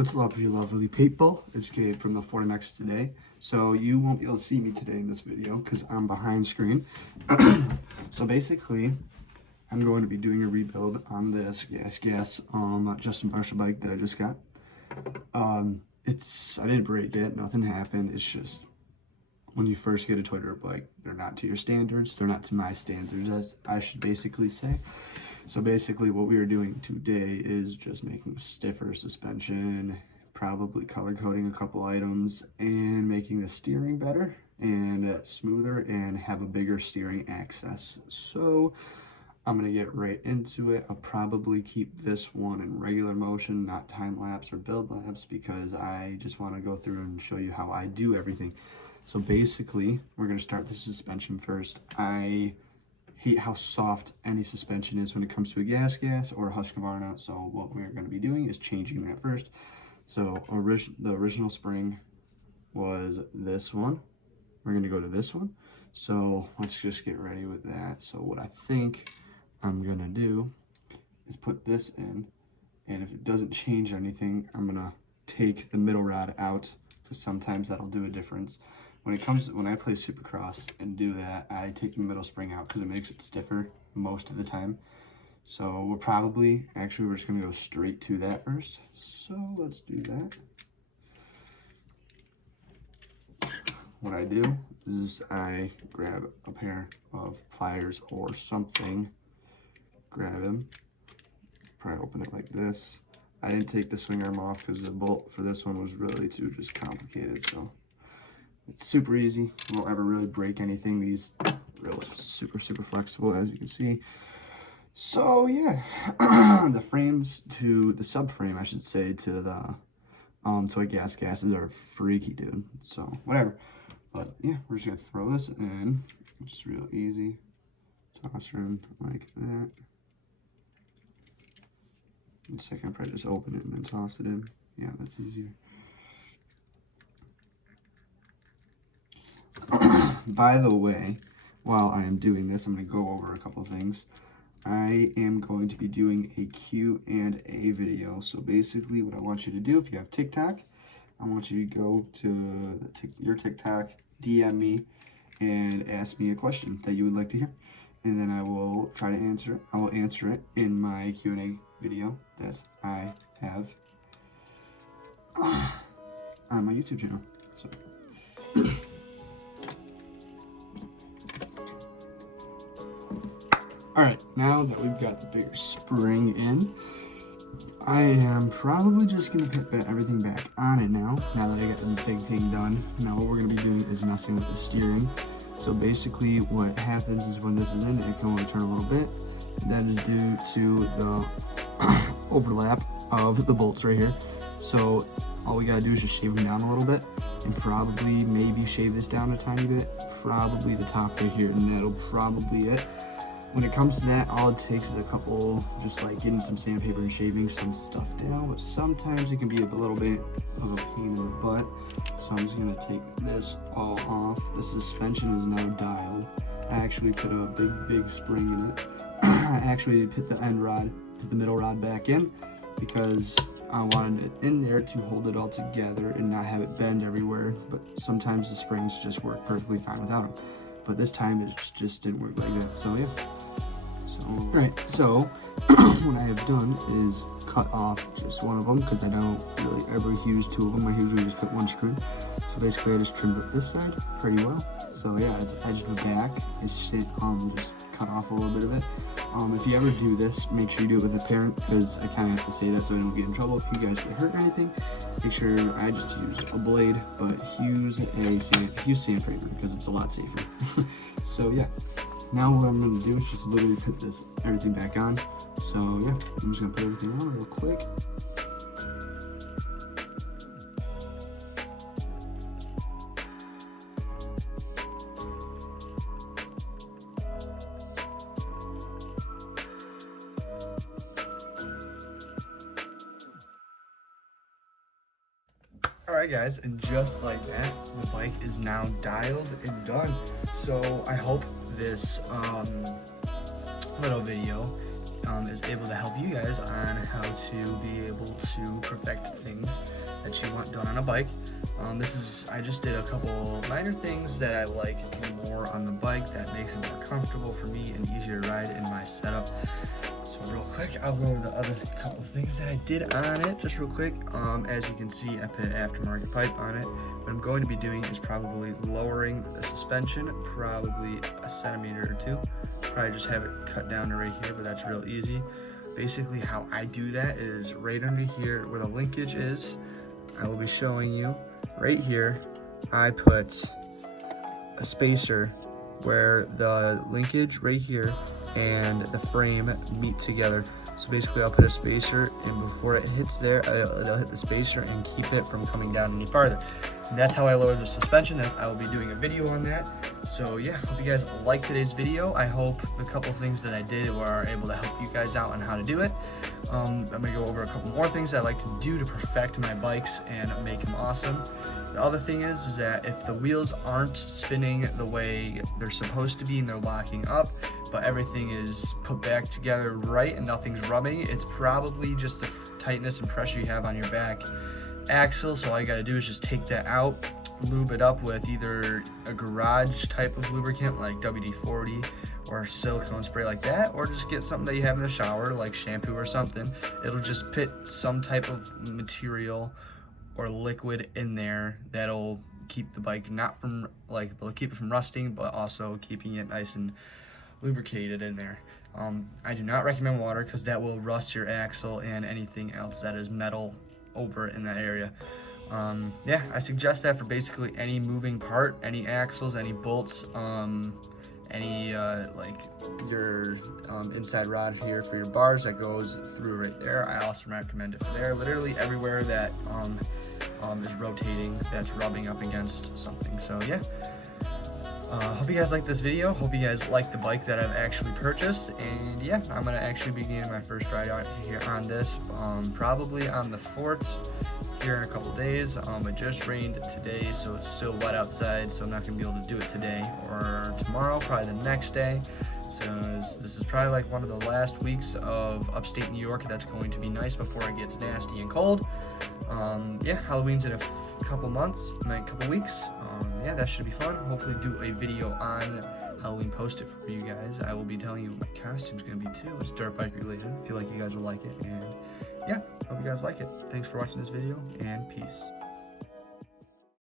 What's up, you lovely people? It's Gabe from the Fortinex today. So you won't be able to see me today in this video because I'm behind screen. So basically, I'm going to be doing a rebuild on this GasGas Justin Marshall bike that I just got. I didn't break it, nothing happened. It's just when you first get a toy dirt bike, they're not to your standards, they're not to my standards, as I should basically say. So basically what we are doing today is just making a stiffer suspension, probably color coding a couple items, and making the steering better and smoother and have a bigger steering access. So I'm gonna get right into it. I'll probably keep this one in regular motion, not time lapse or build lapse, because I just want to go through and show you how I do everything. So basically, we're gonna start the suspension first. I hate how soft any suspension is when it comes to a GasGas or a Husqvarna. So what we're going to be doing is changing that first. So the original spring was this one. We're going to go to this one. So let's just get ready with that. So what I think I'm going to do is put this in, and if it doesn't change anything, I'm going to take the middle rod out, because sometimes that'll do a difference. When I play Supercross and do that, I take the middle spring out because it makes it stiffer most of the time. So we're just gonna go straight to that first. So let's do that. What I do is I grab a pair of pliers or something, grab them, probably open it like this. I didn't take the swing arm off because the bolt for this one was really too just complicated, so it's super easy. You won't ever really break anything. These are really super flexible, as you can see. So yeah, the subframe, I should say, to the toy GasGas are freaky, dude. So whatever. But yeah, we're just gonna throw this in. It's just real easy. Toss her in like that. In a second, I'll probably just open it and then toss it in. Yeah, that's easier. By the way, while I am doing this, I'm going to go over a couple things. I am going to be doing a Q&A video. So basically what I want you to do, if you have TikTok, I want you to go to your TikTok, DM me, and ask me a question that you would like to hear. And then I will try to answer it. I will answer it in my Q&A video that I have on my YouTube channel. So Alright, now that we've got the bigger spring in, I am probably just going to put everything back on it now that I got the big thing done. Now what we're going to be doing is messing with the steering. So basically what happens is when this is in, it can only turn a little bit. That is due to the overlap of the bolts right here. So all we got to do is just shave them down a little bit, and probably maybe shave this down a tiny bit, probably the top right here, and that'll probably it. When it comes to that, all it takes is a couple, just like getting some sandpaper and shaving some stuff down, but sometimes it can be a little bit of a pain in the butt. So I'm just gonna take this all off. The suspension is now dialed. I actually put a big spring in it. I actually put the middle rod back in because I wanted it in there to hold it all together and not have it bend everywhere. But sometimes the springs just work perfectly fine without them. But this time it just didn't work like that. So yeah. Alright, so what I have done is cut off just one of them because I don't really ever use two of them. I usually just put one screw. So basically I just trimmed up this side pretty well. So yeah, it's edged the back. I just cut off a little bit of it. If you ever do this, make sure you do it with a parent, because I kind of have to say that so I don't get in trouble. If you guys get hurt or anything, make sure I just use a blade, but use sandpaper because it's a lot safer. So yeah. Now what I'm going to do is just literally put everything back on. So yeah, I'm just going to put everything on real quick. Alright guys, and just like that, the bike is now dialed and done. So I hope this little video is able to help you guys on how to be able to perfect things that you want done on a bike. I just did a couple minor things that I like more on the bike that makes it more comfortable for me and easier to ride in my setup. So real quick, I'll go over the other couple things that I did on it just real quick. As you can see, I put an aftermarket pipe on it. What I'm going to be doing is probably lowering the suspension, probably a centimeter or two. Probably just have it cut down to right here, but that's real easy. Basically how I do that is right under here where the linkage is, I will be showing you right here. I put a spacer where the linkage right here and the frame meet together. So basically I'll put a spacer, and before it hits there, it'll hit the spacer and keep it from coming down any farther. And that's how I lower the suspension. I will be doing a video on that. So yeah, hope you guys liked today's video. I hope the couple things that I did were able to help you guys out on how to do it. I'm gonna go over a couple more things I like to do to perfect my bikes and make them awesome. The other thing is that if the wheels aren't spinning the way they're supposed to be and they're locking up, but everything is put back together right and nothing's rubbing, it's probably just the tightness and pressure you have on your back axle. So all you gotta do is just take that out, lube it up with either a garage type of lubricant like WD-40 or silicone spray like that, or just get something that you have in the shower like shampoo or something. It'll just put some type of material or liquid in there that'll keep the bike they'll keep it from rusting, but also keeping it nice and lubricated in there. I do not recommend water because that will rust your axle and anything else that is metal over in that area. Yeah, I suggest that for basically any moving part, any axles, any bolts, any like your inside rod here for your bars that goes through right there. I also recommend it for there. Literally everywhere that is rotating, that's rubbing up against something. So yeah. Hope you guys like this video. Hope you guys like the bike that I've actually purchased. And yeah, I'm gonna actually be getting my first ride out here on this, probably on the 4th here in a couple days. It just rained today, so it's still wet outside, so I'm not gonna be able to do it today or tomorrow, probably the next day. So this is probably like one of the last weeks of upstate New York that's going to be nice before it gets nasty and cold. Yeah, Halloween's in a couple months, like a couple weeks. Yeah, that should be fun. Hopefully do a video on Halloween, post it for you guys. I will be telling you what my costume's gonna be too. It's dirt bike related. I feel like you guys will like it, and yeah, hope you guys like it. Thanks for watching this video, and peace.